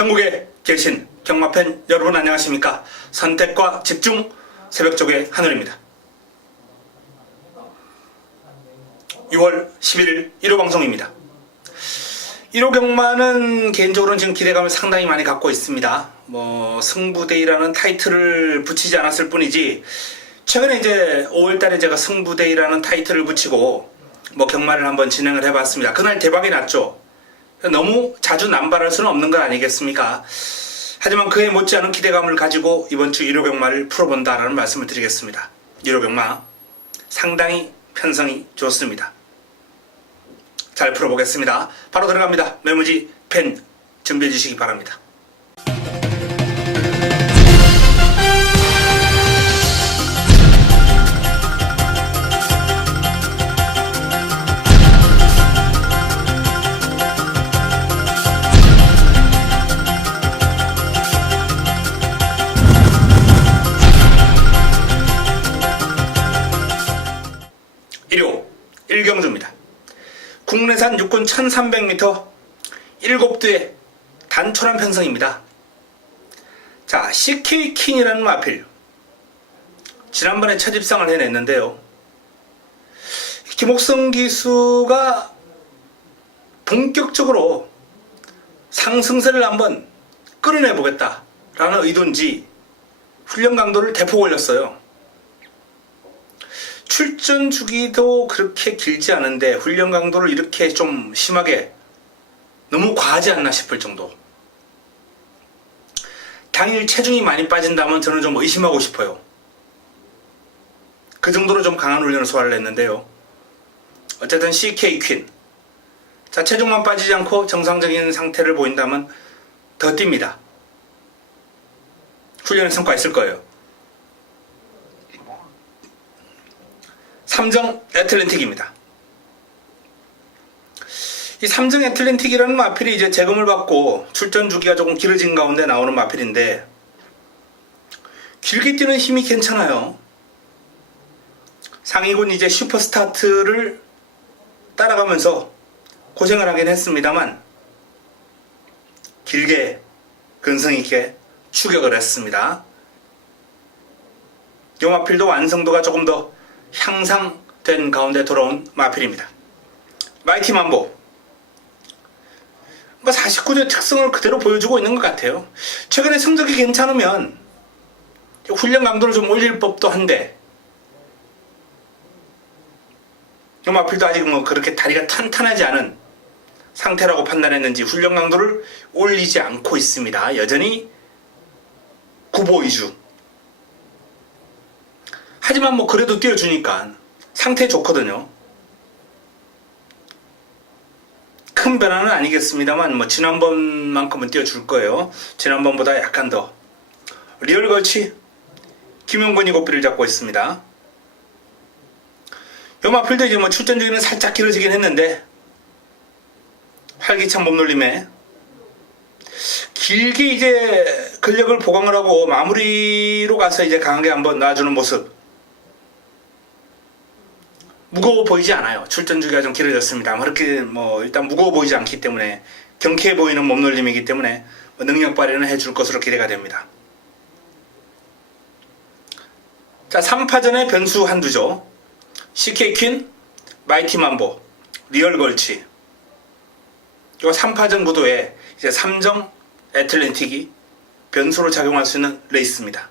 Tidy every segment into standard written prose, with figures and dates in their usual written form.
전국에 계신 경마팬 여러분 안녕하십니까? 선택과 집중 새벽쪽의 하늘입니다. 6월 11일 1호 방송입니다. 1호 경마는 개인적으로는 지금 기대감을 상당히 많이 갖고 있습니다. 승부대이라는 타이틀을 붙이지 않았을 뿐이지 최근에 이제 5월달에 제가 승부대이라는 타이틀을 붙이고 경마를 한번 진행을 해봤습니다. 그날 대박이 났죠. 너무 자주 남발할 수는 없는 거 아니겠습니까? 하지만 그에 못지않은 기대감을 가지고 이번 주 1호 경마를 풀어본다라는 말씀을 드리겠습니다. 1호 경마 상당히 편성이 좋습니다. 잘 풀어보겠습니다. 바로 들어갑니다. 메모지 펜 준비해 주시기 바랍니다. 일경주입니다. 국내산 육군 1300m 7두의 단촐한 편성입니다. 자, CK킹이라는 마필 지난번에 첫 입상을 해냈는데요. 김옥성 기수가 본격적으로 상승세를 한번 끌어내보겠다라는 의도인지 훈련 강도를 대폭 올렸어요. 출전 주기도 그렇게 길지 않은데 훈련 강도를 이렇게 좀 심하게 너무 과하지 않나 싶을 정도. 당일 체중이 많이 빠진다면 저는 좀 의심하고 싶어요. 그 정도로 좀 강한 훈련을 소화를 했는데요. 어쨌든 CK퀸. 자, 체중만 빠지지 않고 정상적인 상태를 보인다면 더 뜁니다. 훈련의 성과 있을 거예요. 삼정 애틀랜틱입니다. 이 삼정 애틀랜틱이라는 마필이 이제 재검을 받고 출전 주기가 조금 길어진 가운데 나오는 마필인데 길게 뛰는 힘이 괜찮아요. 상위군 이제 슈퍼스타트를 따라가면서 고생을 하긴 했습니다만 길게 근성 있게 추격을 했습니다. 이 마필도 완성도가 조금 더 향상된 가운데 돌아온 마필입니다. 마이티 만보 49조 특성을 그대로 보여주고 있는 것 같아요. 최근에 성적이 괜찮으면 훈련 강도를 좀 올릴 법도 한데 이 마필도 아직 그렇게 다리가 탄탄하지 않은 상태라고 판단했는지 훈련 강도를 올리지 않고 있습니다. 여전히 구보 위주. 하지만 그래도 뛰어주니까 상태 좋거든요. 큰 변화는 아니겠습니다만 지난번만큼은 뛰어줄 거예요. 지난번보다 약간 더. 리얼 걸치 김용건이 고삐를 잡고 있습니다. 요 마필도 이제 출전 주기는 살짝 길어지긴 했는데 활기찬 몸놀림에 길게 이제 근력을 보강을 하고 마무리로 가서 이제 강하게 한번 놔주는 모습. 무거워 보이지 않아요. 출전 주기가 좀 길어졌습니다. 그렇게 일단 무거워 보이지 않기 때문에 경쾌해 보이는 몸놀림이기 때문에 능력 발휘는 해줄 것으로 기대가 됩니다. 자, 3파전의 변수 한두죠. CK퀸, 마이티 만보, 리얼 걸치. 이 3파전 구도에 이제 삼정 애틀랜틱이 변수로 작용할 수 있는 레이스입니다.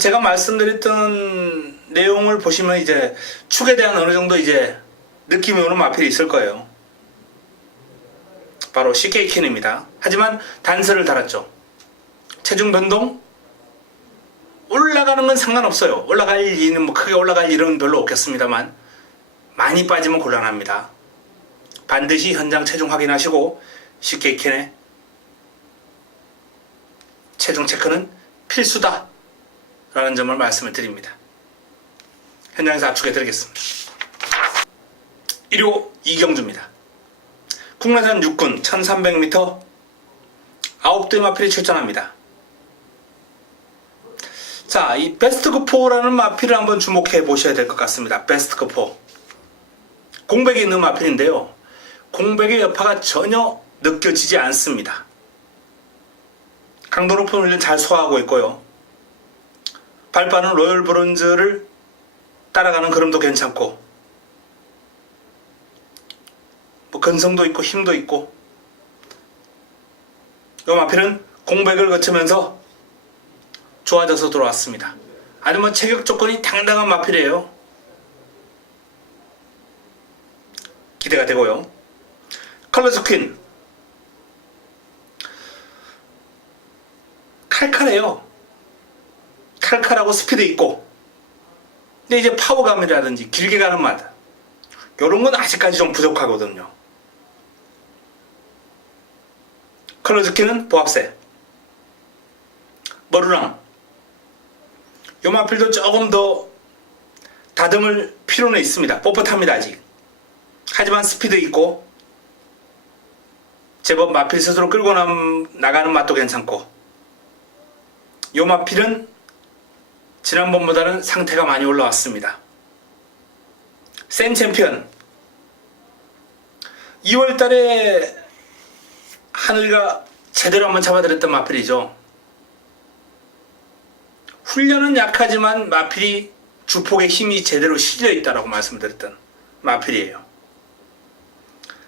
제가 말씀드렸던 내용을 보시면 이제 축에 대한 어느 정도 이제 느낌이 오는 마필이 있을 거예요. 바로 CK퀸입니다. 하지만 단서를 달았죠. 체중 변동 올라가는 건 상관없어요. 올라갈 일은 크게 올라갈 일은 별로 없겠습니다만 많이 빠지면 곤란합니다. 반드시 현장 체중 확인하시고 CK퀸의 체중 체크는 필수다 라는 점을 말씀을 드립니다. 현장에서 압축해 드리겠습니다. 1호 이경주입니다. 국내산 육군 1300m 9두의 마필이 출전합니다. 자, 이 베스트급4라는 마필을 한번 주목해 보셔야 될 것 같습니다. 베스트급4 공백이 있는 마필인데요. 공백의 여파가 전혀 느껴지지 않습니다. 강도 높은 훈련 잘 소화하고 있고요. 발빠른 로열 브론즈를 따라가는 걸음도 괜찮고, 뭐 근성도 있고 힘도 있고, 요 마필은 공백을 거치면서 좋아져서 들어왔습니다. 아주 뭐 체격 조건이 당당한 마필이에요. 기대가 되고요. 컬러스 퀸 칼칼해요. 칼칼하고 스피드 있고, 근데 이제 파워감이라든지 길게 가는 맛, 요런 건 아직까지 좀 부족하거든요. 컬러즈키는 보합세, 머루랑 요 마필도 조금 더 다듬을 필요는 있습니다. 뻣뻣합니다 아직. 하지만 스피드 있고 제법 마필 스스로 끌고 나가는 맛도 괜찮고, 요 마필은 지난번보다는 상태가 많이 올라왔습니다. 센 챔피언 2월달에 하늘이가 제대로 한번 잡아들였던 마필이죠. 훈련은 약하지만 마필이 주폭에 힘이 제대로 실려있다라고 말씀드렸던 마필이에요.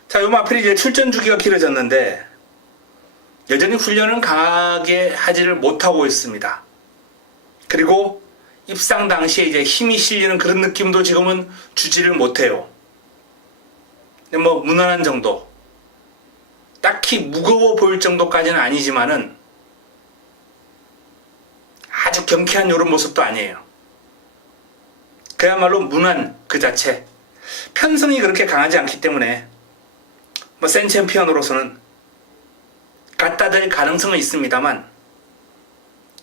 자, 요 마필이 이제 출전 주기가 길어졌는데 여전히 훈련은 강하게 하지를 못하고 있습니다. 그리고 입상 당시에 이제 힘이 실리는 그런 느낌도 지금은 주지를 못해요. 뭐 무난한 정도, 딱히 무거워 보일 정도까지는 아니지만은 아주 경쾌한 이런 모습도 아니에요. 그야말로 무난 그 자체. 편성이 그렇게 강하지 않기 때문에 뭐 센 챔피언으로서는 갖다 댈 가능성은 있습니다만,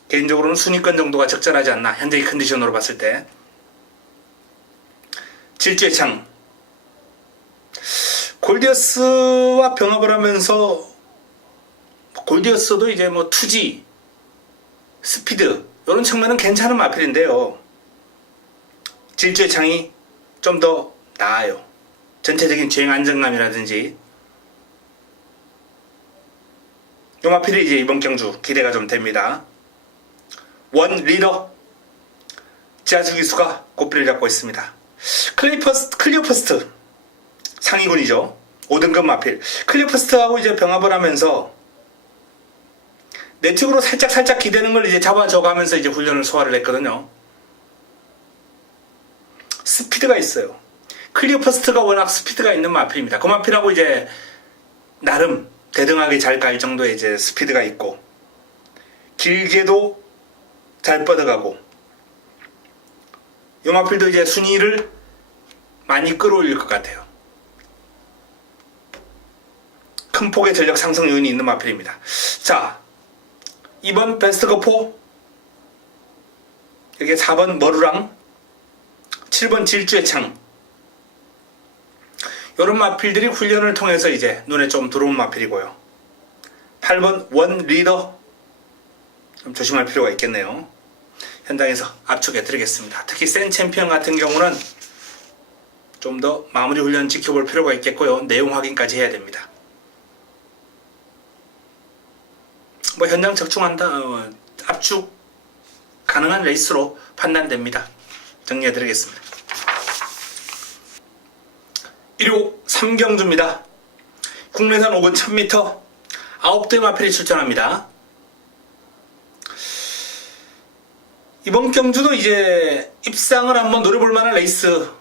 개인적으로는 순위권 정도가 적절하지 않나, 현재의 컨디션으로 봤을 때. 질주의 창 골디어스와 병합을 하면서, 골디어스도 이제 뭐 투지, 스피드 이런 측면은 괜찮은 마필인데요, 질주의 창이 좀 더 나아요. 전체적인 주행 안정감이라든지. 요 마필이 이제 이번 경주 기대가 좀 됩니다. 원 리더 지하수 기수가 고삐를 잡고 있습니다. 클리오퍼스트 상위군이죠. 5등급 마필. 클리오퍼스트하고 이제 병합을 하면서 내측으로 살짝 기대는 걸 이제 잡아줘가면서 이제 훈련을 소화를 했거든요. 스피드가 있어요. 클리오퍼스트가 워낙 스피드가 있는 마필입니다. 그 마필하고 이제 나름 대등하게 잘 갈 정도의 이제 스피드가 있고, 길게도 잘 뻗어가고, 요 마필도 이제 순위를 많이 끌어올릴 것 같아요. 큰 폭의 전력 상승 요인이 있는 마필입니다. 자, 2번 베스트거포, 여기 4번 머루랑, 7번 질주의 창, 이런 마필들이 훈련을 통해서 이제 눈에 좀 들어온 마필이고요. 8번 원 리더, 좀 조심할 필요가 있겠네요. 현장에서 압축해 드리겠습니다. 특히 센 챔피언 같은 경우는 좀 더 마무리 훈련 지켜볼 필요가 있겠고요. 내용 확인까지 해야 됩니다. 뭐 현장 적중한다, 압축 가능한 레이스로 판단됩니다. 정리해 드리겠습니다. 1호 3경주입니다. 국내산 5군 1000m 9대 마필이 출전합니다. 이번 경주도 이제 입상을 한번 노려볼 만한 레이스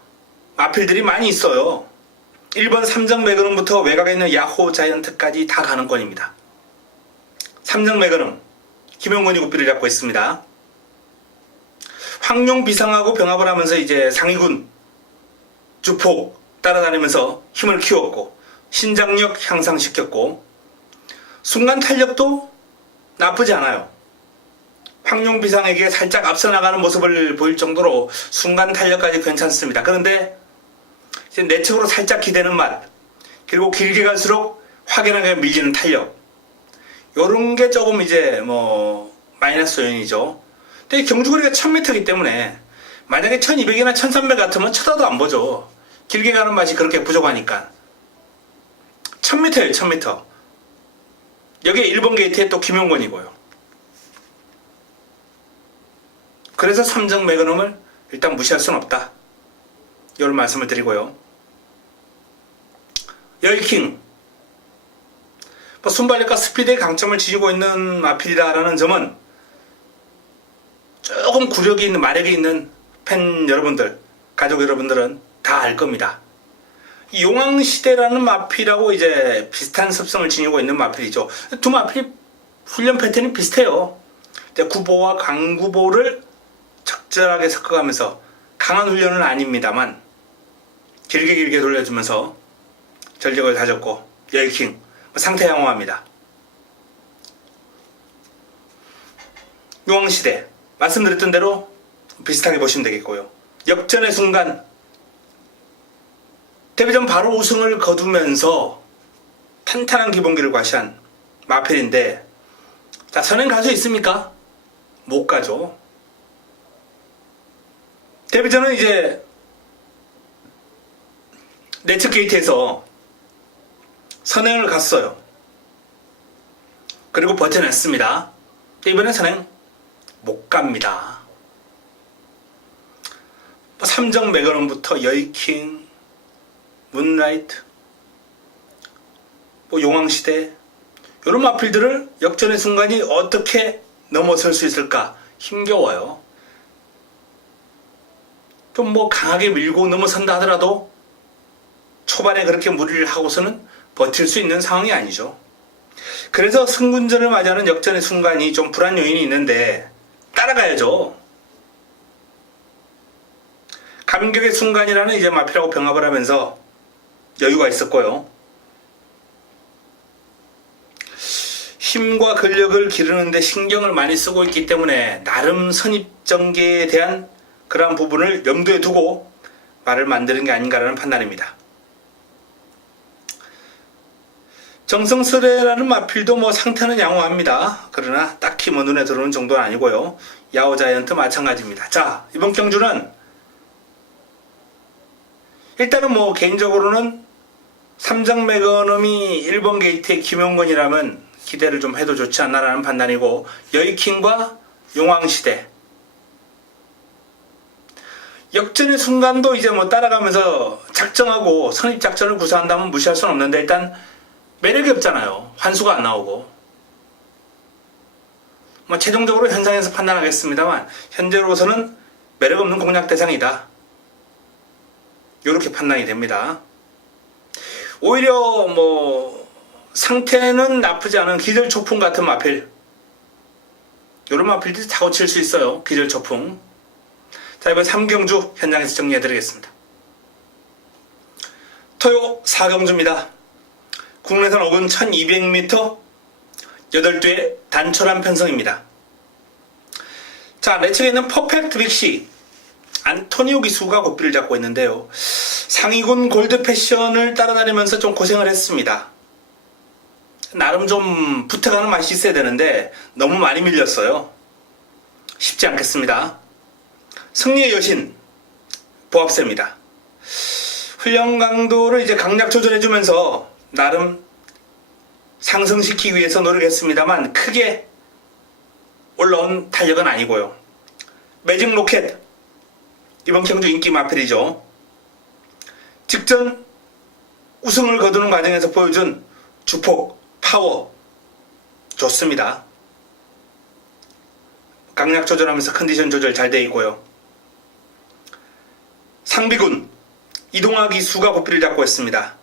마필들이 많이 있어요. 1번 삼정 매그넘부터 외곽에 있는 야호 자이언트까지 다 가능권입니다. 삼정 매그넘 김용건이 고삐를 잡고 있습니다. 황룡 비상하고 병합을 하면서 이제 상위군 주폭 따라다니면서 힘을 키웠고, 신장력 향상시켰고, 순간 탄력도 나쁘지 않아요. 황룡 비상에게 살짝 앞서 나가는 모습을 보일 정도로 순간 탄력까지 괜찮습니다. 그런데 이제 내측으로 살짝 기대는 맛, 그리고 길게 갈수록 확연하게 밀리는 탄력, 요런 게 조금 이제 뭐 마이너스 요인이죠. 근데 경주거리가 1000m이기 때문에 만약에 1200이나 1300 같으면 쳐다도 안 보죠. 길게 가는 맛이 그렇게 부족하니까. 1000m예요, 1000m. 여기에 1번 게이트에 또 김용건이고요. 그래서 삼성 매그넘을 일단 무시할 수는 없다. 이런 말씀을 드리고요. 열킹. 순발력과 스피드의 강점을 지니고 있는 마필이다라는 점은 조금 구력이 있는, 마력이 있는 팬 여러분들, 가족 여러분들은 다 알 겁니다. 용왕시대라는 마필하고 이제 비슷한 습성을 지니고 있는 마필이죠. 두 마필이 훈련 패턴이 비슷해요. 구보와 강구보를 적절하게 섞어가면서 강한 훈련은 아닙니다만 길게 돌려주면서 전력을 다졌고 열킹 상태 양호합니다. 용왕시대 말씀드렸던 대로 비슷하게 보시면 되겠고요. 역전의 순간 데뷔전 바로 우승을 거두면서 탄탄한 기본기를 과시한 마필인데, 자, 선행 갈 수 있습니까? 못 가죠. 데뷔전은 이제 네츠 게이트에서 선행을 갔어요. 그리고 버텨냈습니다. 이번엔 선행 못 갑니다. 삼성 매그넘부터 열킹, 문라이트, 용왕시대 이런 마필들을 역전의 순간이 어떻게 넘어설 수 있을까 힘겨워요. 좀 강하게 밀고 넘어선다 하더라도 초반에 그렇게 무리를 하고서는 버틸 수 있는 상황이 아니죠. 그래서 승군전을 맞이하는 역전의 순간이 좀 불안 요인이 있는데 따라가야죠. 감격의 순간이라는 이제 마필하고 병합을 하면서 여유가 있었고요. 힘과 근력을 기르는데 신경을 많이 쓰고 있기 때문에 나름 선입전개에 대한 그러한 부분을 염두에 두고 말을 만드는 게 아닌가라는 판단입니다. 정성스레라는 마필도 상태는 양호합니다. 그러나 딱히 눈에 들어오는 정도는 아니고요. 야오자이언트 마찬가지입니다. 자, 이번 경주는 일단은 개인적으로는 삼성 매그넘이 1번 게이트의 김용건이라면 기대를 좀 해도 좋지 않나라는 판단이고, 열킹과 용왕시대 역전의 순간도 이제 따라가면서 작정하고 선입작전을 구사한다면 무시할 수는 없는데, 일단 매력이 없잖아요. 환수가 안 나오고. 최종적으로 현상에서 판단하겠습니다만 현재로서는 매력 없는 공략 대상이다. 이렇게 판단이 됩니다. 오히려 상태는 나쁘지 않은 기절초풍 같은 마필, 이런 마필들이 타고 칠 수 있어요. 기절초풍. 자, 이번 3경주 현장에서 정리해드리겠습니다. 토요 4경주입니다. 국내선 오근 1200m 8두의 단촐한 편성입니다. 자, 내 측에 있는 퍼펙트 빅시 안토니오 기수가 고삐를 잡고 있는데요. 상위군 골드 패션을 따라다니면서 좀 고생을 했습니다. 나름 좀 붙어가는 맛이 있어야 되는데 너무 많이 밀렸어요. 쉽지 않겠습니다. 승리의 여신 보합세입니다. 훈련 강도를 이제 강약 조절해주면서 나름 상승시키기 위해서 노력했습니다만 크게 올라온 탄력은 아니고요. 매직 로켓 이번 경주 인기 마필이죠. 직전 우승을 거두는 과정에서 보여준 주폭 파워 좋습니다. 강약 조절하면서 컨디션 조절 잘 되어 있고요. 상비군 이동하기 수가 고삐를 잡고 있습니다.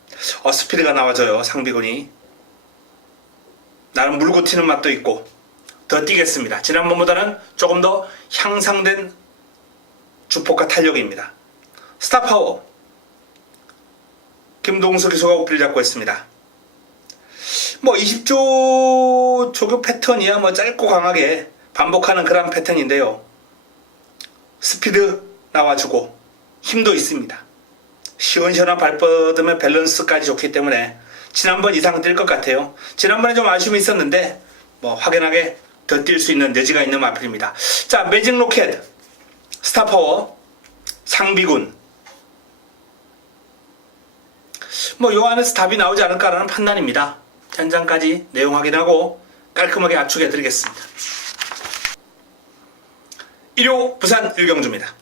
스피드가 나와져요. 상비군이 나름 물고 튀는 맛도 있고 더 뛰겠습니다. 지난번보다는 조금 더 향상된 주폭과 탄력입니다. 스타파워 김동수 기수가 고삐를 잡고 있습니다. 20조 조교 패턴이야 짧고 강하게 반복하는 그런 패턴인데요. 스피드 나와주고 힘도 있습니다. 시원시원한 발뻗음의 밸런스까지 좋기 때문에 지난번 이상 뛸 것 같아요. 지난번에 좀 아쉬움이 있었는데 확연하게 더 뛸 수 있는 여지가 있는 마필입니다. 자, 매직 로켓, 스타파워, 상비군 요 안에서 답이 나오지 않을까라는 판단입니다. 현장까지 내용 확인하고 깔끔하게 압축해 드리겠습니다. 1호 부산 일경주입니다.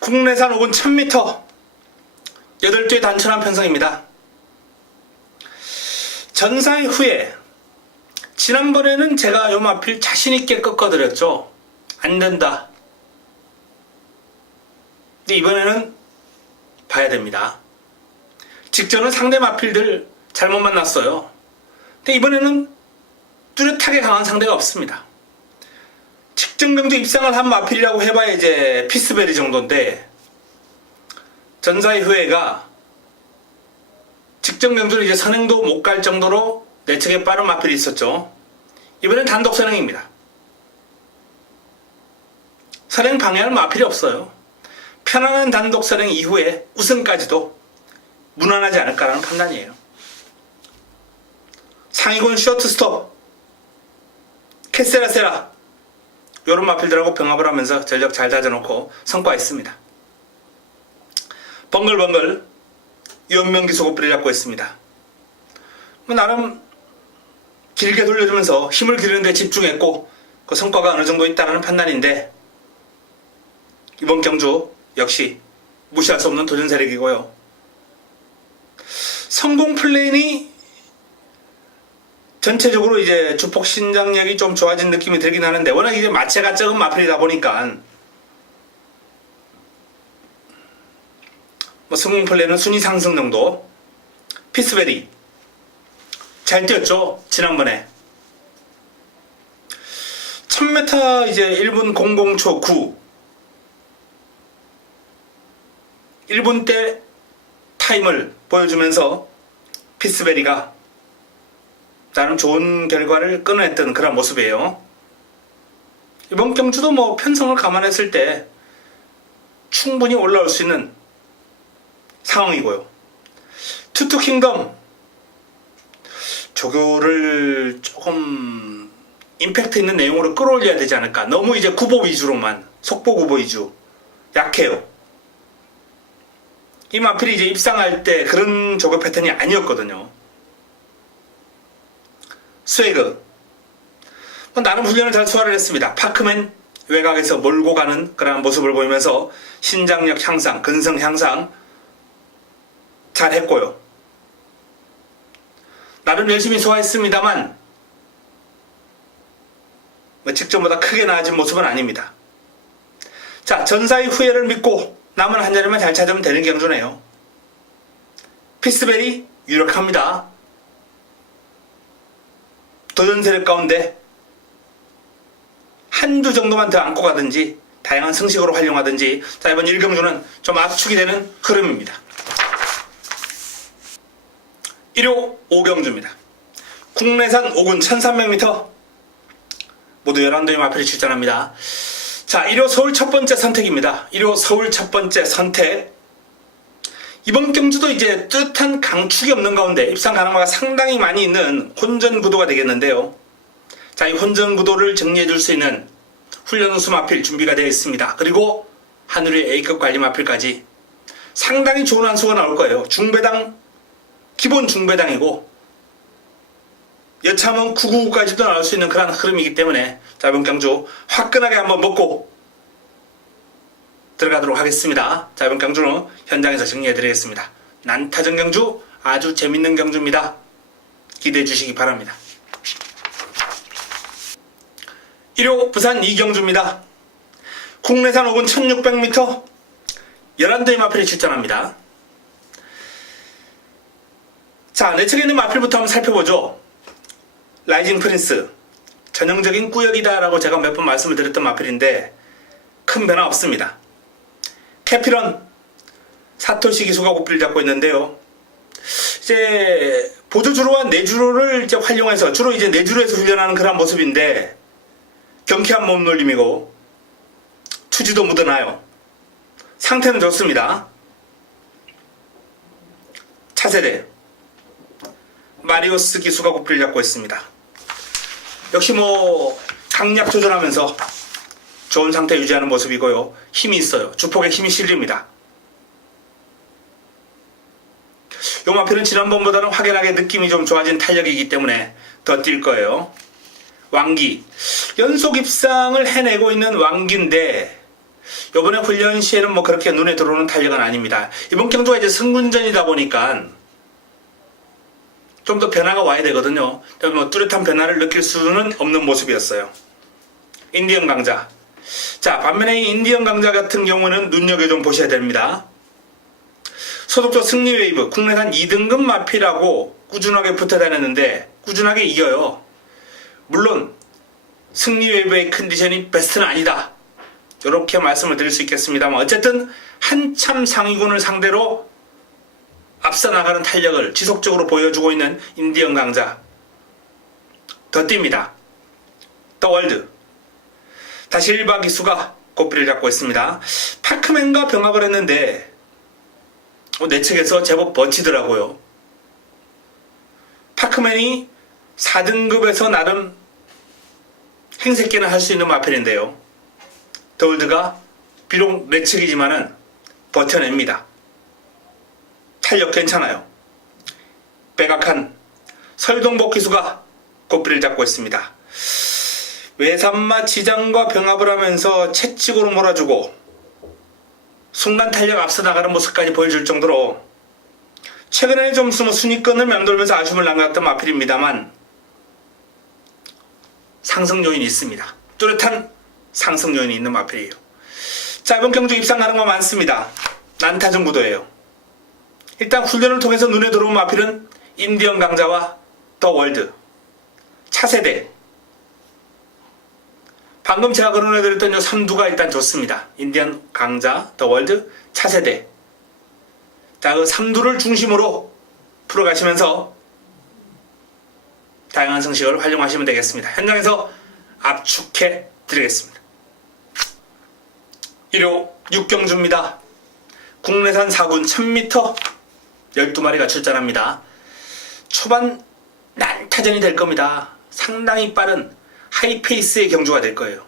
국내산 5군 1000m 8개 단천한 편성입니다. 전사의 후에 지난번에는 제가 요 마필 자신있게 꺾어드렸죠. 안된다. 근데 이번에는 봐야 됩니다. 직전은 상대 마필들 잘못 만났어요. 근데 이번에는 뚜렷하게 강한 상대가 없습니다. 직전경주 입상을 한 마필이라고 해봐야 이제 피스베리 정도인데, 전사의 후예가 직전경주를 이제 선행도 못 갈 정도로 내측에 빠른 마필이 있었죠. 이번엔 단독 선행입니다. 선행 방해할 마필이 없어요. 편안한 단독 선행 이후에 우승까지도 무난하지 않을까라는 판단이에요. 상위군 쇼트 스톱, 캐세라세라 요런 마필들하고 병합을 하면서 전력 잘 다져놓고 성과 있습니다. 벙글벙글 연명기 소고삐를 잡고 있습니다. 나름 길게 돌려주면서 힘을 기르는 데 집중했고 그 성과가 어느 정도 있다는 판단인데, 이번 경주 역시 무시할 수 없는 도전 세력이고요. 성공 플레인이 전체적으로 이제 주폭 신장력이 좀 좋아진 느낌이 들긴 하는데, 워낙 이제 마체가 적은 마필이다 보니까 성공 플레이는 순위 상승 정도. 피스베리 잘 뛰었죠 지난번에. 1000m 이제 1분 00초 9 1분대 타임을 보여주면서 피스베리가 나름 좋은 결과를 끊어냈던 그런 모습이에요. 이번 경주도 뭐 편성을 감안했을 때 충분히 올라올 수 있는 상황이고요. 투투킹덤 조교를 조금 임팩트 있는 내용으로 끌어올려야 되지 않을까. 너무 이제 구보 위주로만, 속보 구보 위주 약해요. 이 마필이 이제 입상할 때 그런 조교 패턴이 아니었거든요. 스웨그 나름 훈련을 잘 소화를 했습니다. 파크맨 외곽에서 몰고 가는 그런 모습을 보이면서 신장력 향상, 근성 향상 잘 했고요. 나름 열심히 소화했습니다만 직전보다 크게 나아진 모습은 아닙니다. 자, 전사의 후예를 믿고 남은 한 자리만 잘 찾으면 되는 경주네요. 피스베리 유력합니다. 도전 세력 가운데 한두 정도만 더 안고 가든지 다양한 성식으로 활용하든지, 자, 이번 1경주는 좀 압축이 되는 흐름입니다. 1호 5경주입니다. 국내산 5군 1300m 모두 11도의 마필이 출전합니다. 자, 1호 서울 첫 번째 선택입니다. 1호 서울 첫 번째 선택. 이번 경주도 이제 뚜렷한 강축이 없는 가운데 입상 가능화가 상당히 많이 있는 혼전 구도가 되겠는데요. 자, 이 혼전 구도를 정리해 줄 수 있는 훈련 우수 마필 준비가 되어 있습니다. 그리고 하늘의 A급 관리 마필까지 상당히 좋은 한 수가 나올 거예요. 중배당, 기본 중배당이고 여차하면 999까지도 나올 수 있는 그런 흐름이기 때문에, 자, 이번 경주 화끈하게 한번 먹고 들어가도록 하겠습니다. 자, 이번 경주는 현장에서 정리해 드리겠습니다. 난타전 경주 아주 재밌는 경주입니다. 기대해 주시기 바랍니다. 1호 부산 2경주입니다. 국내산 5군 1600m 11대의 마필이 출전합니다. 자, 내측에 있는 마필부터 한번 살펴보죠. 라이징 프린스 전형적인 꾸역이다 라고 제가 몇 번 말씀을 드렸던 마필인데 큰 변화 없습니다. 캐피런 사토시 기수가 고삐를 잡고 있는데요. 이제 보조주로와 내주로를 이제 활용해서 주로 이제 내주로에서 훈련하는 그런 모습인데 경쾌한 몸놀림이고 투지도 묻어나요. 상태는 좋습니다. 차세대 마리오스 기수가 고삐를 잡고 있습니다. 역시 뭐 강약 조절하면서 좋은 상태 유지하는 모습이고요. 힘이 있어요. 주폭에 힘이 실립니다. 요 마필은 지난번보다는 확연하게 느낌이 좀 좋아진 탄력이기 때문에 더 뛸 거예요. 왕기. 연속 입상을 해내고 있는 왕기인데 이번에 훈련 시에는 뭐 그렇게 눈에 들어오는 탄력은 아닙니다. 이번 경주가 이제 승군전이다 보니까 좀 더 변화가 와야 되거든요. 뭐 뚜렷한 변화를 느낄 수는 없는 모습이었어요. 인디언 강자. 자, 반면에 인디언 강자 같은 경우는 눈여겨 좀 보셔야 됩니다. 소속조 승리 웨이브, 국내산 2등급 마필하고 꾸준하게 붙어 다녔는데 꾸준하게 이겨요. 물론 승리 웨이브의 컨디션이 베스트는 아니다. 이렇게 말씀을 드릴 수 있겠습니다만 어쨌든 한참 상위군을 상대로 앞서 나가는 탄력을 지속적으로 보여주고 있는 인디언 강자. 더 뜁니다. 더 월드. 다시 1박 2수가 고삐를 잡고 있습니다. 파크맨과 병합을 했는데 내측에서 제법 버티더라고요. 파크맨이 4등급에서 나름 행색기는 할 수 있는 마필인데요. 더 월드가 비록 내측이지만은 버텨냅니다. 탄력 괜찮아요. 백악한 설동복 기수가 고삐를 잡고 있습니다. 외산마 지장과 병합을 하면서 채찍으로 몰아주고 순간 탄력 앞서 나가는 모습까지 보여줄 정도로 최근에 좀 순위권을 맴돌면서 아쉬움을 남겼던 마필입니다만 상승 요인이 있습니다. 뚜렷한 상승 요인이 있는 마필이에요. 자, 이번 경주 입상 가능한 거 많습니다. 난타전 구도예요. 일단 훈련을 통해서 눈에 들어온 마필은 인디언 강자와 더 월드 차세대. 방금 제가 거론해드렸던 이 3두가 일단 좋습니다. 인디언 강자, 더 월드, 차세대. 자, 그 3두를 중심으로 풀어가시면서 다양한 성식을 활용하시면 되겠습니다. 현장에서 압축해 드리겠습니다. 1호 6경주입니다. 국내산 4군 1000m 12마리가 출전합니다. 초반 난타전이 될 겁니다. 상당히 빠른 하이페이스의 경주가 될 거예요.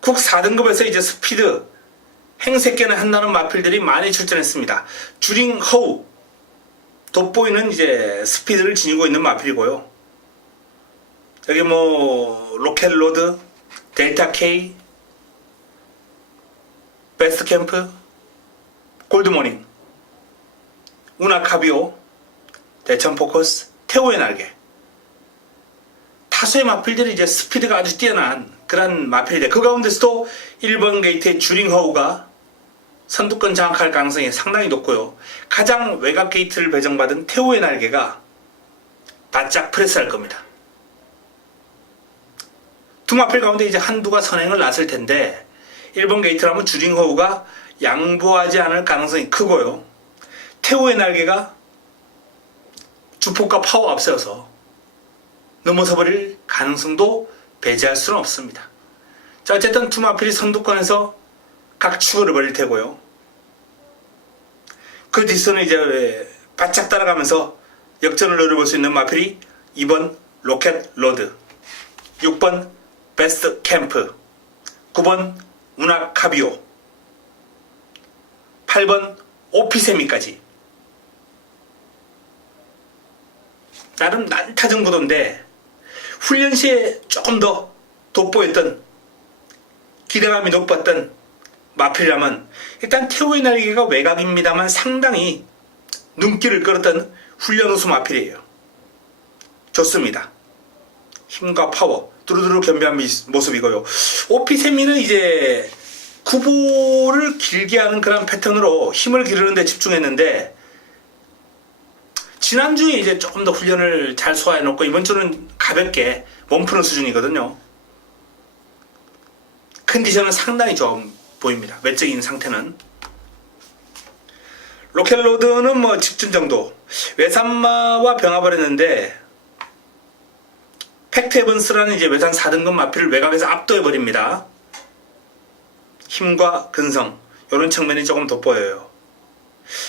국 4등급에서 이제 스피드, 행색계는 한다는 마필들이 많이 출전했습니다. 주링 허우, 돋보이는 이제 스피드를 지니고 있는 마필이고요. 여기 뭐 로켓 로드, 델타 K, 베스트 캠프, 골드모닝, 우나카비오, 대천 포커스, 태호의 날개. 다수의 마필들이 이제 스피드가 아주 뛰어난 그런 마필인데 그 가운데서도 1번 게이트의 주링허우가 선두권 장악할 가능성이 상당히 높고요. 가장 외곽 게이트를 배정받은 태호의 날개가 바짝 프레스할 겁니다. 두 마필 가운데 이제 한두가 선행을 놨을 텐데 1번 게이트라면 주링허우가 양보하지 않을 가능성이 크고요. 태호의 날개가 주폭과 파워 앞세워서 넘어서버릴 가능성도 배제할 수는 없습니다. 자, 어쨌든 두 마필이 선두권에서 각 추월을 벌일 테고요. 그 뒷선을 이제 바짝 따라가면서 역전을 노려볼 수 있는 마필이 2번 로켓 로드, 6번 베스트 캠프, 9번 우나카비오, 8번 오피세미까지. 나름 난타전 구도인데 훈련 시에 조금 더 돋보였던 기대감이 높았던 마필이라면 일단 태호의 날개가 외곽입니다만 상당히 눈길을 끌었던 훈련 우수 마필이에요. 좋습니다. 힘과 파워 두루두루 겸비한 모습이고요. 오피세미는 이제 구보를 길게 하는 그런 패턴으로 힘을 기르는 데 집중했는데 지난주에 이제 조금 더 훈련을 잘 소화해 놓고 이번 주는 가볍게 몸 푸는 수준이거든요. 컨디션은 상당히 좋아 보입니다. 외적인 상태는. 로켓로드는 뭐 직전 정도. 외산마와 병합을 했는데 팩트 에번스라는 이제 외산 4등급 마필을 외곽에서 압도해버립니다. 힘과 근성 이런 측면이 조금 돋보여요.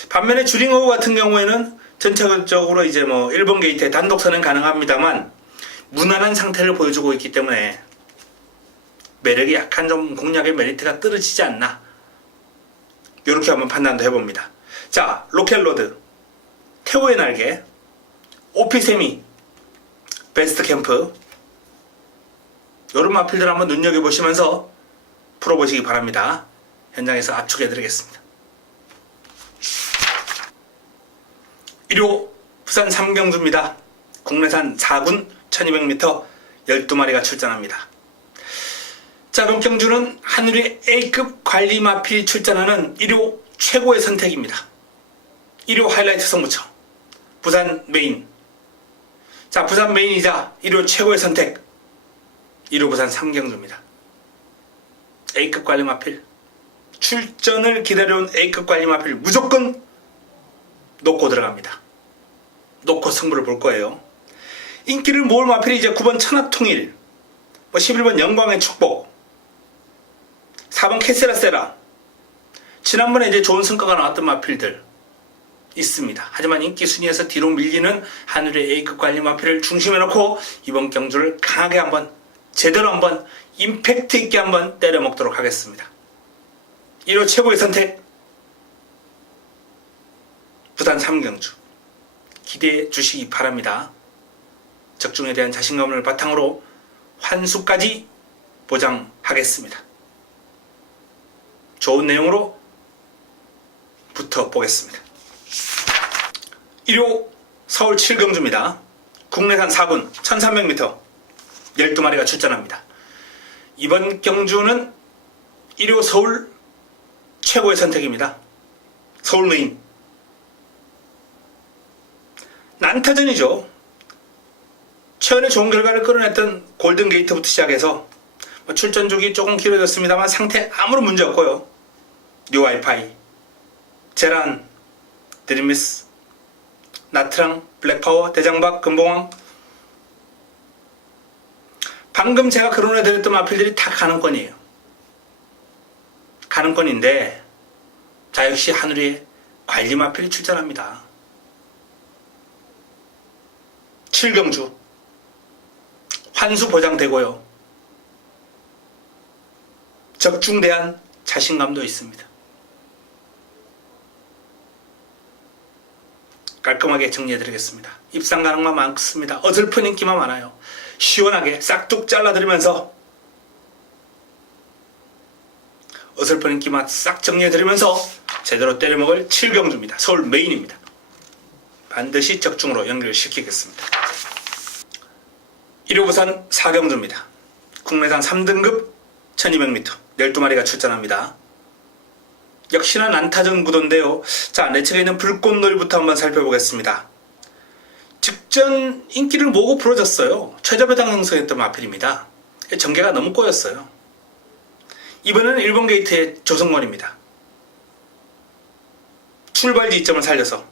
반면에 주링어우 같은 경우에는 전체적으로 이제 뭐 1번 게이트에 단독 선행 가능합니다만 무난한 상태를 보여주고 있기 때문에 매력이 약간 좀 공략의 메리트가 떨어지지 않나 이렇게 한번 판단도 해봅니다. 자, 로켓로드 태호의 날개, 오피세미, 베스트 캠프, 이런 마필들 한번 눈여겨보시면서 풀어보시기 바랍니다. 현장에서 압축해드리겠습니다. 1호 부산 삼경주입니다. 국내산 4군 1200m 12마리가 출전합니다. 자, 이번 경주는 하늘의 A급 관리 마필이 출전하는 1호 최고의 선택입니다. 1호 하이라이트 승부처 부산 메인. 자, 부산 메인이자 1호 최고의 선택 1호 부산 삼경주입니다. A급 관리 마필, 출전을 기다려온 A급 관리 마필 무조건 놓고 들어갑니다. 놓고 승부를 볼 거예요. 인기를 모을 마필이 이제 9번 천하통일, 11번 영광의 축복, 4번 캐세라세라, 지난번에 이제 좋은 성과가 나왔던 마필들 있습니다. 하지만 인기 순위에서 뒤로 밀리는 하늘의 A급 관리 마필을 중심에 놓고 이번 경주를 강하게 한번, 제대로 한번, 임팩트 있게 한번 때려 먹도록 하겠습니다. 1호 최고의 선택 부산 삼경주 기대해 주시기 바랍니다. 적중에 대한 자신감을 바탕으로 환수까지 보장하겠습니다. 좋은 내용으로 붙어보겠습니다. 1호 서울 7경주입니다. 국내산 4군 1300m 12마리가 출전합니다. 이번 경주는 1호 서울 최고의 선택입니다. 서울 메인. 난타전이죠. 최근에 좋은 결과를 끌어냈던 골든게이트부터 시작해서 출전족이 조금 길어졌습니다만 상태 아무런 문제 없고요. 뉴 와이파이, 제란, 드림미스, 나트랑, 블랙파워, 대장박, 금봉왕. 방금 제가 거론해드렸던 마필들이 다 가능권이에요. 가능권인데, 자, 역시 하늘의 관리 마필이 출전합니다. 7경주 환수 보장되고요. 적중대한 자신감도 있습니다. 깔끔하게 정리해드리겠습니다. 입상 가능만 많습니다. 어설픈 인기만 많아요. 시원하게 싹둑 잘라드리면서 어설픈 인기만 싹 정리해드리면서 제대로 때려먹을 7경주입니다. 서울 메인입니다. 반드시 적중으로 연결시키겠습니다. 1호 부산 4경주입니다. 국내산 3등급 1200m 12마리가 출전합니다. 역시나 난타전 구도인데요. 자, 내측에 있는 불꽃놀이부터 한번 살펴보겠습니다. 직전 인기를 모으고 부러졌어요. 최저배당 형성했던 마필입니다. 전개가 너무 꼬였어요. 이번에는 일본 게이트의 조성원입니다. 출발 지점을 살려서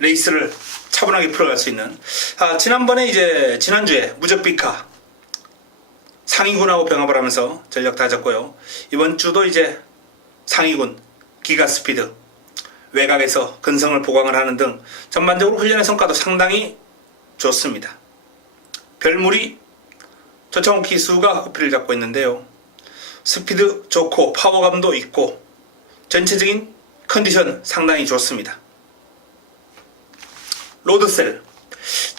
레이스를 차분하게 풀어갈 수 있는, 지난주에 무적비카 상위군하고 병합을 하면서 전력 다졌고요. 이번 주도 이제 상위군 기가스피드 외곽에서 근성을 보강을 하는 등 전반적으로 훈련의 성과도 상당히 좋습니다. 별무리 조창욱 기수가 호피를 잡고 있는데요. 스피드 좋고 파워감도 있고 전체적인 컨디션 상당히 좋습니다. 로드셀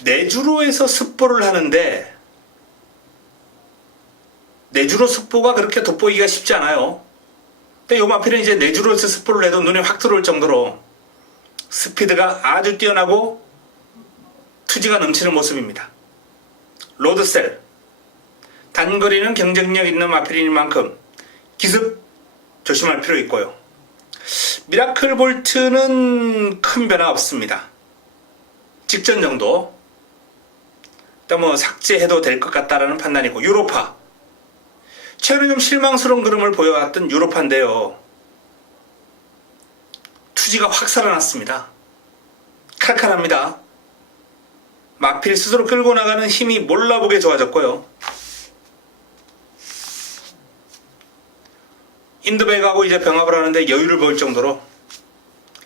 내주로에서 습보를 하는데 내주로 습보가 그렇게 돋보이기가 쉽지 않아요. 근데 요 마필은 이제 내주로에서 습보를 해도 눈에 확 들어올 정도로 스피드가 아주 뛰어나고 투지가 넘치는 모습입니다. 로드셀 단거리는 경쟁력 있는 마필인 만큼 기습 조심할 필요 있고요. 미라클 볼트는 큰 변화 없습니다. 직전 정도 일단 삭제해도 될 것 같다라는 판단이고, 유로파 최근에 좀 실망스러운 그림을 보여왔던 유로파인데요. 투지가 확 살아났습니다. 칼칼합니다. 마필 스스로 끌고 나가는 힘이 몰라보게 좋아졌고요. 인드백하고 이제 병합을 하는데 여유를 보일 정도로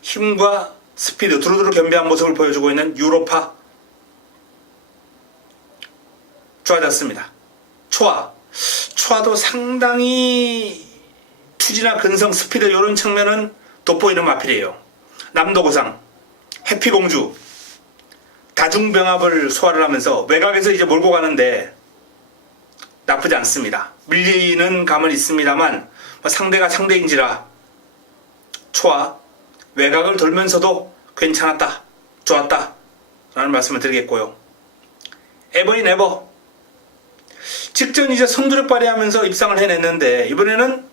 힘과 스피드 두루두루 겸비한 모습을 보여주고 있는 유로파 좋아졌습니다. 초아도 상당히 투지나 근성, 스피드 이런 측면은 돋보이는 마필이에요. 남도구상 해피공주 다중병합을 소화를 하면서 외곽에서 이제 몰고 가는데 나쁘지 않습니다. 밀리는 감은 있습니다만 상대가 상대인지라 초와 외곽을 돌면서도 괜찮았다, 좋았다 라는 말씀을 드리겠고요. 에버인 에버 직전 이제 성주력 발휘하면서 입상을 해냈는데 이번에는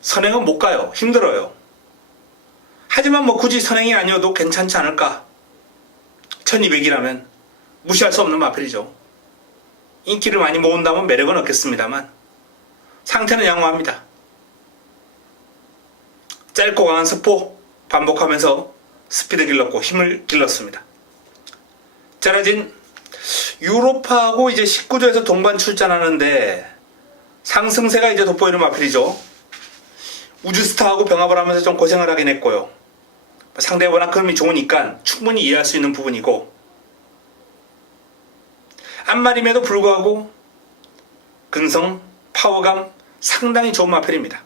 선행은 못 가요. 힘들어요. 하지만 굳이 선행이 아니어도 괜찮지 않을까. 1200이라면 무시할 수 없는 마필이죠. 인기를 많이 모은다면 매력은 없겠습니다만 상태는 양호합니다. 짧고 강한 스포 반복하면서 스피드 길렀고 힘을 길렀습니다. 짜라진 유로파하고 이제 19조에서 동반 출전하는데 상승세가 이제 돋보이는 마필이죠. 우주스타하고 병합을 하면서 좀 고생을 하긴 했고요. 상대가 워낙 그림이 좋으니까 충분히 이해할 수 있는 부분이고 앞말임에도 불구하고 근성, 파워감 상당히 좋은 마필입니다.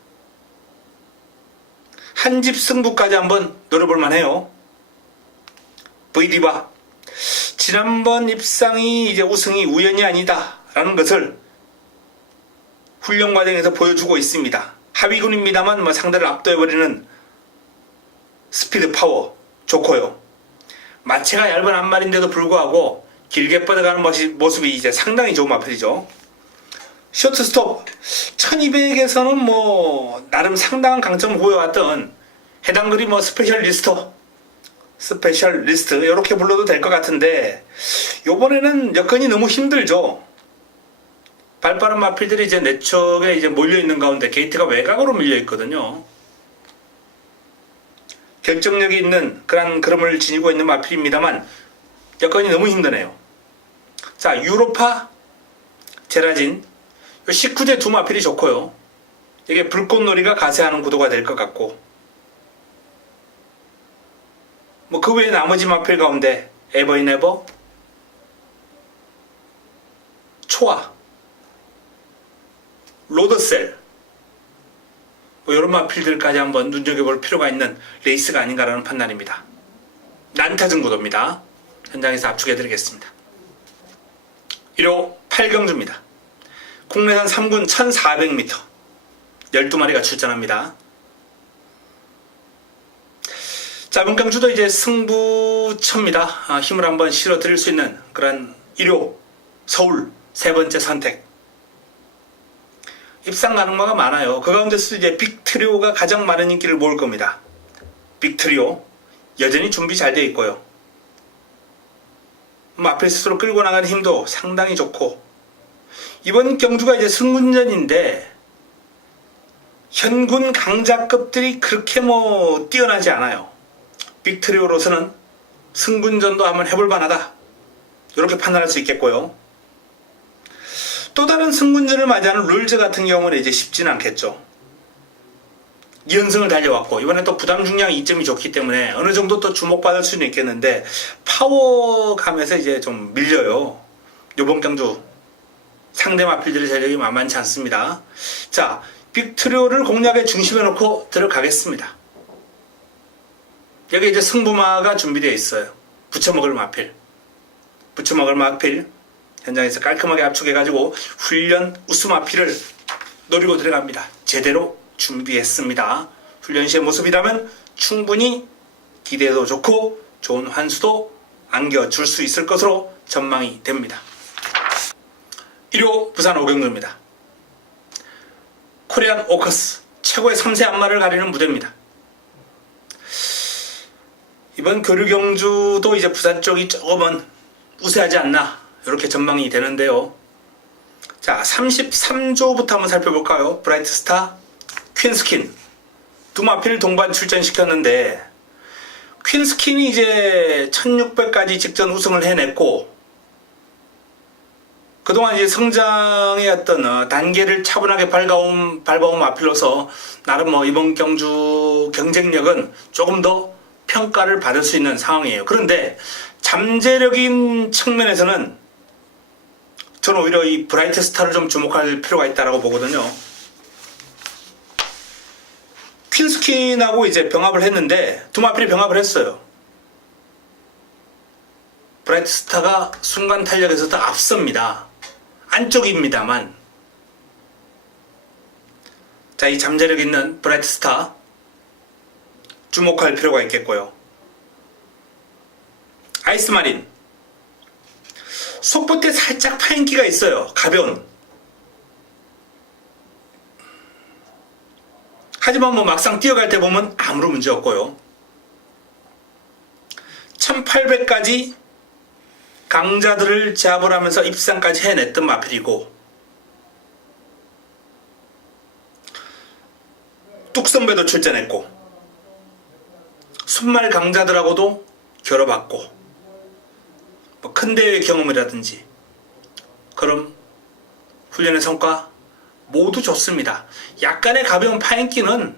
한집 승부까지 한번 노려볼 만해요. V디바 지난번 입상이 이제 우승이 우연이 아니다 라는 것을 훈련 과정에서 보여주고 있습니다. 하위군입니다만 상대를 압도해버리는 스피드 파워 좋고요. 마체가 얇은 앞말인데도 불구하고 길게 뻗어가는 모습이 이제 상당히 좋은 마필이죠. 쇼트스톱 1200에서는 나름 상당한 강점을 보여왔던 해당 글이 스페셜리스트 이렇게 불러도 될 것 같은데 요번에는 여건이 너무 힘들죠. 발빠른 마필들이 이제 내척에 이제 몰려있는 가운데 게이트가 외곽으로 밀려있거든요. 결정력이 있는 그런 그림을 지니고 있는 마필입니다만 여건이 너무 힘드네요. 자, 유로파, 제라진 19제 두 마필이 좋고요. 이게 불꽃놀이가 가세하는 구도가 될 것 같고 그 외에 나머지 마필 가운데 에버인 에버, 초아, 로드셀 이런 마필들까지 한번 눈여겨볼 필요가 있는 레이스가 아닌가라는 판단입니다. 난타전 구도입니다. 현장에서 압축해드리겠습니다. 1호 8경주입니다. 국내산 3군 1400m 12마리가 출전합니다. 짧은 경주도 이제 승부처입니다. 힘을 한번 실어드릴 수 있는 그런 1호 서울 세 번째 선택. 입상 가능마가 많아요. 그 가운데서 이제 빅트리오가 가장 많은 인기를 모을 겁니다. 빅트리오 여전히 준비 잘 되어 있고요. 앞에 스스로 끌고 나가는 힘도 상당히 좋고 이번 경주가 이제 승군전인데 현군 강자급들이 그렇게 뛰어나지 않아요. 빅트리오로서는 승군전도 한번 해볼 만하다 이렇게 판단할 수 있겠고요. 또 다른 승군전을 맞이하는 룰즈 같은 경우는 이제 쉽지는 않겠죠. 2연승을 달려왔고 이번에 또 부담 중량 2점이 좋기 때문에 어느 정도 또 주목받을 수는 있겠는데 파워감에서 이제 좀 밀려요. 이번 경주 상대 마필들의 전력이 만만치 않습니다. 자, 빅트리오를 공략에 중심에 놓고 들어가겠습니다. 여기 이제 승부마가 준비되어 있어요. 붙여먹을 마필 현장에서 깔끔하게 압축해가지고 훈련 우수 마필을 노리고 들어갑니다. 제대로 준비했습니다. 훈련 시의 모습이라면 충분히 기대도 좋고 좋은 환수도 안겨줄 수 있을 것으로 전망이 됩니다. 1호 부산 오경주입니다. 코리안 오커스 최고의 3세 안마를 가리는 무대입니다. 이번 교류경주도 이제 부산 쪽이 조금은 우세하지 않나 이렇게 전망이 되는데요. 자, 33조부터 한번 살펴볼까요? 브라이트스타, 퀸스킨 두 마필 동반 출전시켰는데 퀸스킨이 이제 1600까지 직전 우승을 해냈고 그동안 이제 성장의 어떤 단계를 차분하게 밟아온 마필로서 나름 이번 경주 경쟁력은 조금 더 평가를 받을 수 있는 상황이에요. 그런데 잠재력인 측면에서는 저는 오히려 이 브라이트 스타를 좀 주목할 필요가 있다고 보거든요. 퀸스킨하고 이제 병합을 했는데 두 마필이 병합을 했어요. 브라이트 스타가 순간 탄력에서 더 앞섭니다. 안쪽입니다만. 자, 이 잠재력 있는 브라이트 스타 주목할 필요가 있겠고요. 아이스마린 속보대 살짝 파인기가 있어요. 가벼운. 하지만 뭐 막상 뛰어갈 때 보면 아무런 문제 없고요. 1800까지 강자들을 제압을 하면서 입상까지 해냈던 마필이고, 뚝섬배도 출전했고, 순말 강자들하고도 겨뤄봤고, 뭐 큰 대회 경험이라든지 그럼 훈련의 성과 모두 좋습니다. 약간의 가벼운 파인기는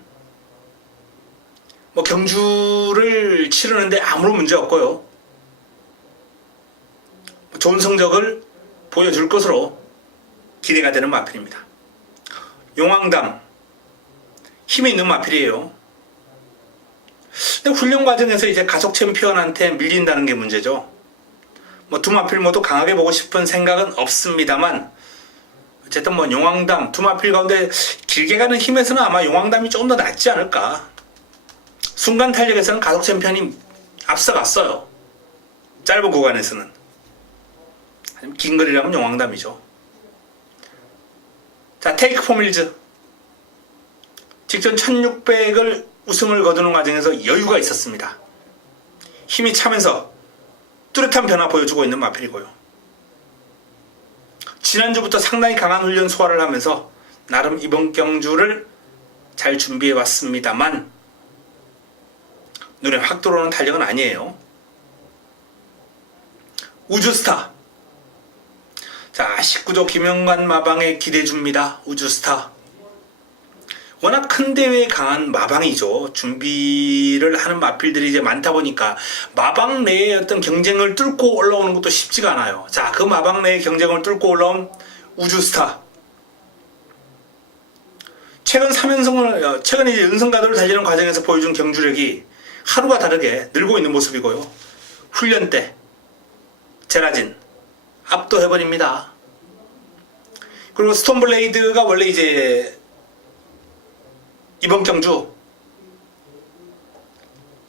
뭐 경주를 치르는데 아무런 문제 없고요. 좋은 성적을 보여줄 것으로 기대가 되는 마필입니다. 용왕담 힘이 있는 마필이에요. 근데 훈련 과정에서 이제 가속 챔피언한테 밀린다는 게 문제죠. 뭐 두 마필 모두 강하게 보고 싶은 생각은 없습니다만, 어쨌든 뭐 용왕담 두 마필 가운데 길게 가는 힘에서는 아마 용왕담이 조금 더 낫지 않을까. 순간 탄력에서는 가속 챔피언이 앞서갔어요. 짧은 구간에서는. 긴 거리라면 용왕담이죠. 자, 테이크 포밀즈 직전 1600을 우승을 거두는 과정에서 여유가 있었습니다. 힘이 차면서 뚜렷한 변화 보여주고 있는 마필이고요. 지난주부터 상당히 강한 훈련 소화를 하면서 나름 이번 경주를 잘 준비해 왔습니다만 눈에 확 들어오는 탄력은 아니에요. 우주스타. 자, 19조 김영관 마방에 기대해 줍니다. 우주스타. 워낙 큰 대회에 강한 마방이죠. 준비를 하는 마필들이 이제 많다 보니까 마방 내의 어떤 경쟁을 뚫고 올라오는 것도 쉽지가 않아요. 자, 그 마방 내의 경쟁을 뚫고 올라온 우주스타. 최근 이제 연승가도를 달리는 과정에서 보여준 경주력이 하루가 다르게 늘고 있는 모습이고요. 훈련 때 제라진 압도해버립니다. 그리고 스톤블레이드가 원래 이제 이번 경주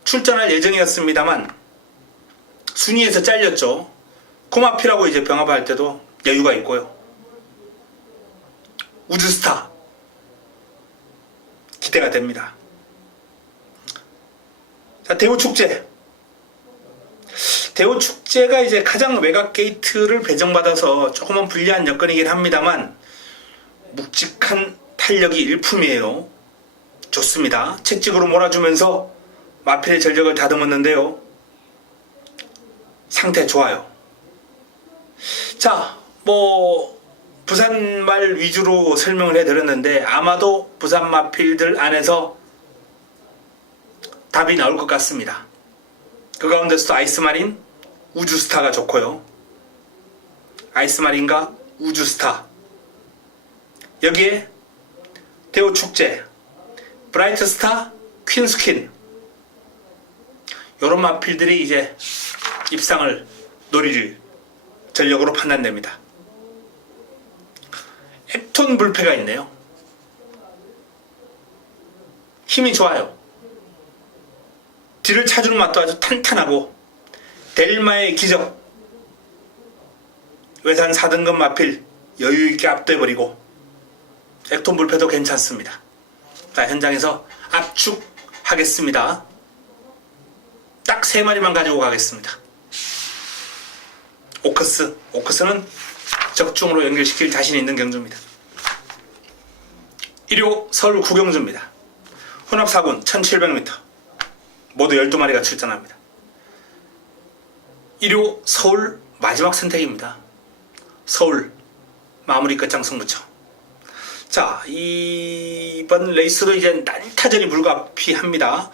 출전할 예정이었습니다만 순위에서 잘렸죠. 코마피라고 이제 병합할 때도 여유가 있고요. 우주스타 기대가 됩니다. 자, 대우축제. 대우축제가 이제 가장 외곽 게이트를 배정받아서 조금은 불리한 여건이긴 합니다만 묵직한 탄력이 일품이에요. 좋습니다. 채찍으로 몰아주면서 마필의 전력을 다듬었는데요. 상태 좋아요. 자, 뭐 부산말 위주로 설명을 해드렸는데 아마도 부산 마필들 안에서 답이 나올 것 같습니다. 그 가운데서도 아이스마린, 우주스타가 좋고요. 아이스마린과 우주스타, 여기에 대우축제, 브라이트스타, 퀸스킨, 요런 마필들이 이제 입상을 노릴 전력으로 판단됩니다. 액톤 불패가 있네요. 힘이 좋아요. 뒤를 차주는 맛도 아주 탄탄하고, 델마의 기적, 외산 4등급 마필 여유있게 압도해버리고, 액톤 불패도 괜찮습니다. 자, 현장에서 압축하겠습니다. 딱 3마리만 가지고 가겠습니다. 오크스는 적중으로 연결시킬 자신 있는 경주입니다. 1호 서울 구경주입니다. 혼합 4군 1700m 모두 12마리가 출전합니다. 1호 서울 마지막 선택입니다. 서울 마무리 끝장 승부처. 자, 이번 레이스도 이제 난타전이 불가피합니다.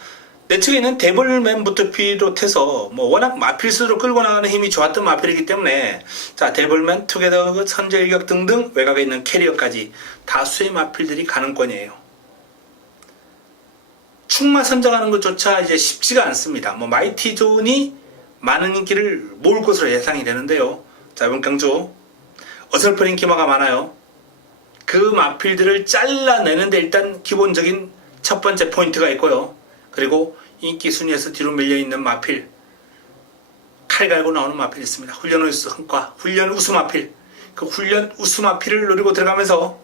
내 측에 있는 데블맨부터 비롯해서 뭐 워낙 마필수로 끌고 나가는 힘이 좋았던 마필이기 때문에, 자, 데블맨, 투게더, 선제일격 등등 외곽에 있는 캐리어까지 다수의 마필들이 가능권이에요. 충마 선정하는 것조차 이제 쉽지가 않습니다. 뭐 마이티존이 많은 인기를 모을 것으로 예상이 되는데요. 자, 이번 경주 어설픈 인기마가 많아요. 그 마필들을 잘라내는데 일단 기본적인 첫 번째 포인트가 있고요. 그리고 인기 순위에서 뒤로 밀려있는 마필, 칼 갈고 나오는 마필이 있습니다. 훈련 우수과, 훈련 우수 마필. 그 훈련 우수 마필을 노리고 들어가면서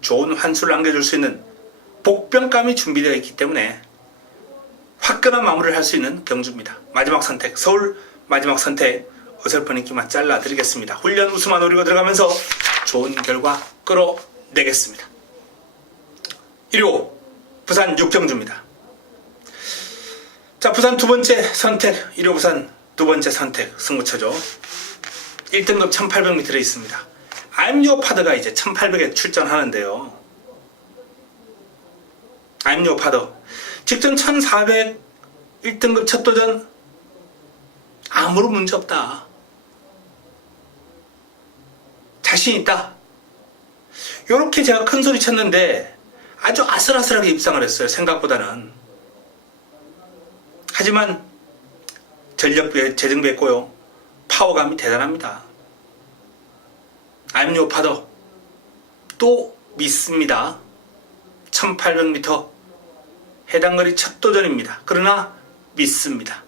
좋은 환수를 안겨줄 수 있는 복병감이 준비되어 있기 때문에 화끈한 마무리를 할 수 있는 경주입니다. 마지막 선택, 서울 마지막 선택, 어설픈 인기만 잘라드리겠습니다. 훈련 우수만 노리고 들어가면서 좋은 결과 끌어내겠습니다. 1호 부산 6경주입니다. 자, 부산 두 번째 선택, 1호 부산 두 번째 선택 승부처죠. 1등급 1800m에 있습니다. I'm Your Father가 이제 1800에 출전하는데요. I'm Your Father 직전 1400 1등급 첫 도전 아무런 문제 없다. 자신 있다. 요렇게 제가 큰 소리 쳤는데 아주 아슬아슬하게 입상을 했어요. 생각보다는. 하지만 전력비에 재정비했고요. 파워감이 대단합니다. I'm Your Father 또 믿습니다. 1800m 해당 거리 첫 도전입니다. 그러나 믿습니다.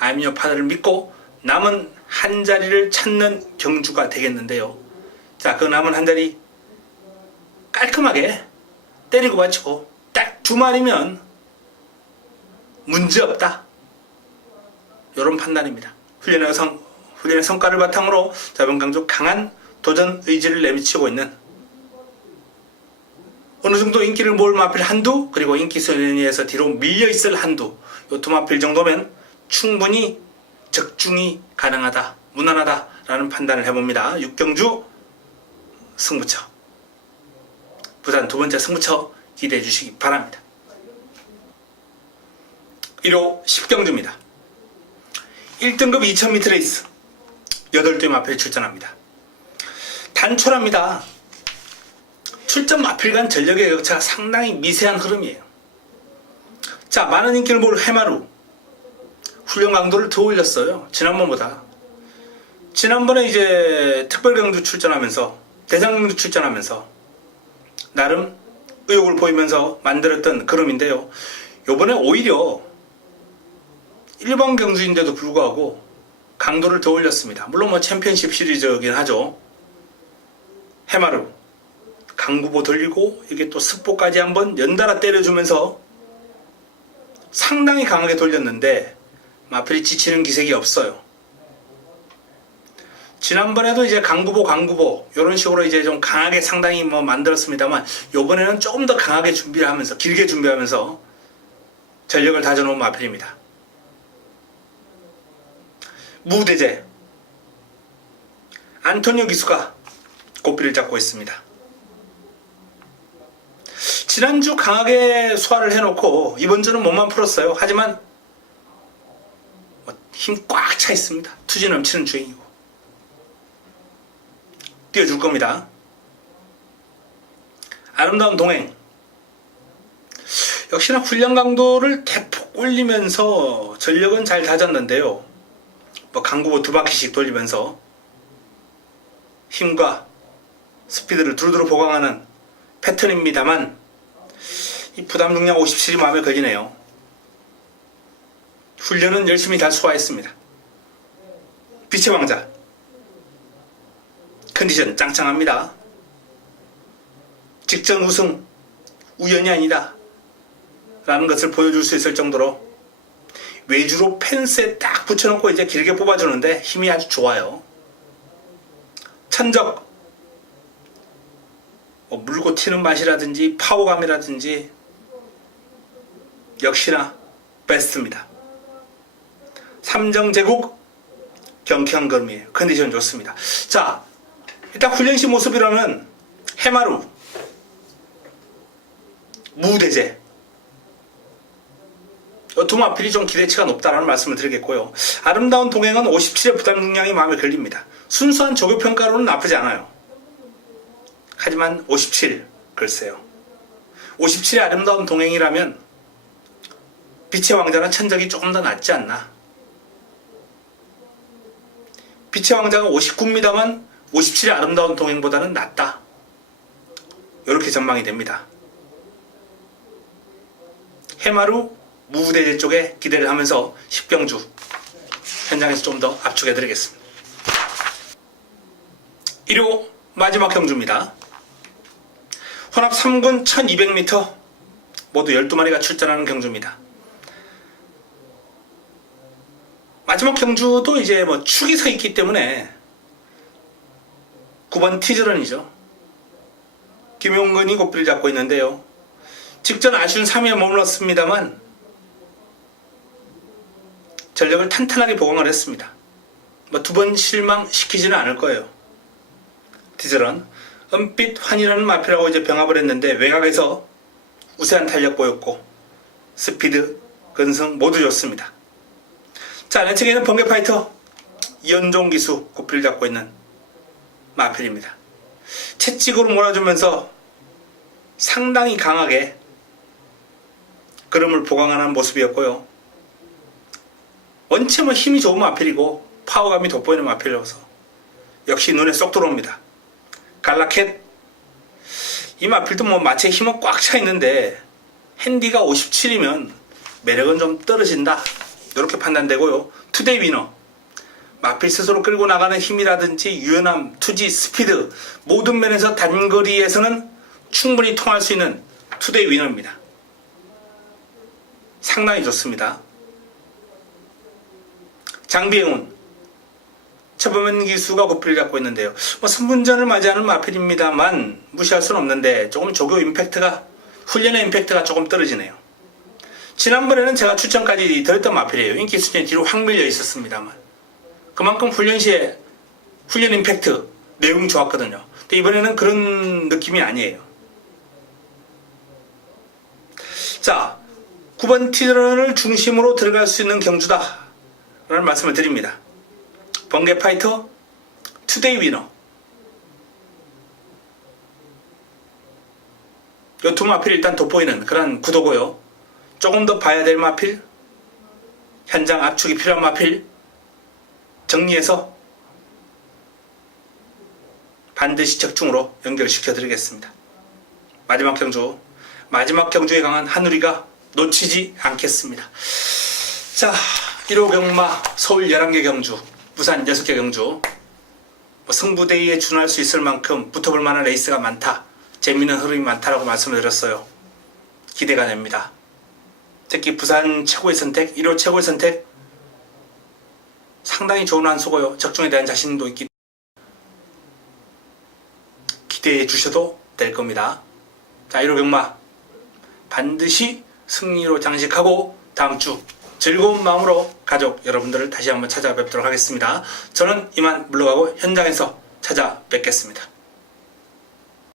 I'm Your Father를 믿고 남은 한 자리를 찾는 경주가 되겠는데요. 자, 그 남은 한 자리 깔끔하게 때리고 받치고 딱 두 마리면 문제없다. 이런 판단입니다. 훈련의 성과를 바탕으로 이번 경주 강한 도전 의지를 내비치고 있는 어느 정도 인기를 모을 마필 한두, 그리고 인기 순위에서 뒤로 밀려있을 한두, 요 두 마필 정도면 충분히 적중이 가능하다, 무난하다 라는 판단을 해봅니다. 6경주 승부처, 부산 두 번째 승부처 기대해 주시기 바랍니다. 1호 10경주입니다. 1등급 2000m 레이스 8대 마필 출전합니다. 단촐합니다. 출전 마필 간 전력의 격차가 상당히 미세한 흐름이에요. 자, 많은 인기를 모을 해마루 훈련 강도를 더 올렸어요. 지난번보다. 지난번에 이제 특별경주 출전하면서, 대장경주 출전하면서 나름 의욕을 보이면서 만들었던 그림인데요. 요번에 오히려 일반 경주인데도 불구하고 강도를 더 올렸습니다. 물론 뭐 챔피언십 시리즈이긴 하죠. 해마루 강구보 돌리고 이게 또 습보까지 한번 연달아 때려주면서 상당히 강하게 돌렸는데 마필이 지치는 기색이 없어요. 지난번에도 이제 강구보 이런 식으로 이제 좀 강하게 상당히 뭐 만들었습니다만 요번에는 조금 더 강하게 준비를 하면서, 길게 준비하면서 전력을 다져놓은 마필입니다. 무대제 안토니오 기수가 고삐를 잡고 있습니다. 지난주 강하게 소화를 해놓고 이번 주는 몸만 풀었어요. 하지만 힘 꽉 차 있습니다. 투지 넘치는 주행이고 뛰어줄 겁니다. 아름다운 동행 역시나 훈련 강도를 대폭 올리면서 전력은 잘 다졌는데요. 뭐 강구보 두 바퀴씩 돌리면서 힘과 스피드를 두루두루 보강하는 패턴입니다만 이 부담 중량 57이 마음에 걸리네요. 훈련은 열심히 잘 소화했습니다. 빛의 왕자 컨디션 짱짱합니다. 직전 우승 우연이 아니다 라는 것을 보여줄 수 있을 정도로 외주로 펜스에 딱 붙여놓고 이제 길게 뽑아주는데 힘이 아주 좋아요. 천적 물고 튀는 맛이라든지 파워감이라든지 역시나 베스트입니다. 삼정제국 경쾌한 걸음이에요. 컨디션 좋습니다. 자, 일단 훈련시 모습이라면 해마루, 무대제 두 마필이 좀 기대치가 높다라는 말씀을 드리겠고요. 아름다운 동행은 57의 부담 중량이 마음에 걸립니다. 순수한 조교평가로는 나쁘지 않아요. 하지만 57 글쎄요. 57의 아름다운 동행이라면 빛의 왕자는 천적이 조금 더 낫지 않나. 빛의 왕자가 59입니다만 57의 아름다운 동행보다는 낫다. 이렇게 전망이 됩니다. 해마루 무대제 쪽에 기대를 하면서 10경주 현장에서 좀 더 압축해 드리겠습니다. 1호 마지막 경주입니다. 혼합 3군 1200m 모두 12마리가 출전하는 경주입니다. 마지막 경주도 이제 뭐 축이 서 있기 때문에 9번 티즈런이죠. 김용근이 고삐를 잡고 있는데요. 직전 아쉬운 3위에 머물렀습니다만 전력을 탄탄하게 보강을 했습니다. 뭐 두 번 실망시키지는 않을 거예요. 티즈런 은빛 환이라는 마필하고 이제 병합을 했는데 외곽에서 우세한 탄력 보였고 스피드, 근성 모두 좋습니다. 자, 내 측에는 번개파이터 이현종 기수 고삐를 잡고 있는 마필입니다. 채찍으로 몰아주면서 상당히 강하게 걸음을 보강하는 모습이었고요. 원체 뭐 힘이 좋은 마필이고 파워감이 돋보이는 마필이어서 역시 눈에 쏙 들어옵니다. 갈라켓 이 마필도 뭐 마체에 힘은 꽉 차 있는데 핸디가 57이면 매력은 좀 떨어진다 이렇게 판단되고요. 투데이 위너 마필 스스로 끌고 나가는 힘이라든지 유연함, 투지, 스피드 모든 면에서 단거리에서는 충분히 통할 수 있는 투데이 위너입니다. 상당히 좋습니다. 장비행운 최범현 기수가 고삐를 잡고 있는데요. 뭐 선분전을 맞이하는 마필입니다만 무시할 수는 없는데 조금 조교 임팩트가 훈련의 임팩트가 조금 떨어지네요. 지난번에는 제가 추천까지 드렸던 마필이에요. 인기 수준이 뒤로 확 밀려 있었습니다만 그만큼 훈련 시에 훈련 임팩트 내용 좋았거든요. 근데 이번에는 그런 느낌이 아니에요. 자, 9번 티런을 중심으로 들어갈 수 있는 경주다 라는 말씀을 드립니다. 번개파이터 투데이 위너 이 두 마필 일단 돋보이는 그런 구도고요. 조금 더 봐야 될 마필, 현장 압축이 필요한 마필 정리해서 반드시 적중으로 연결시켜 드리겠습니다. 마지막 경주에 강한 한우리가 놓치지 않겠습니다. 자, 1호 경마 서울 11개 경주, 부산 6개 경주 승부대회에 준할 수 있을 만큼 붙어볼 만한 레이스가 많다, 재미있는 흐름이 많다라고 말씀을 드렸어요. 기대가 됩니다. 특히 부산 최고의 선택, 1호 최고의 선택 상당히 좋은 한 수고요. 적중에 대한 자신도 있기 기대해 주셔도 될 겁니다. 자, 1호 경마 반드시 승리로 장식하고 다음 주 즐거운 마음으로 가족 여러분들을 다시 한번 찾아뵙도록 하겠습니다. 저는 이만 물러가고 현장에서 찾아뵙겠습니다.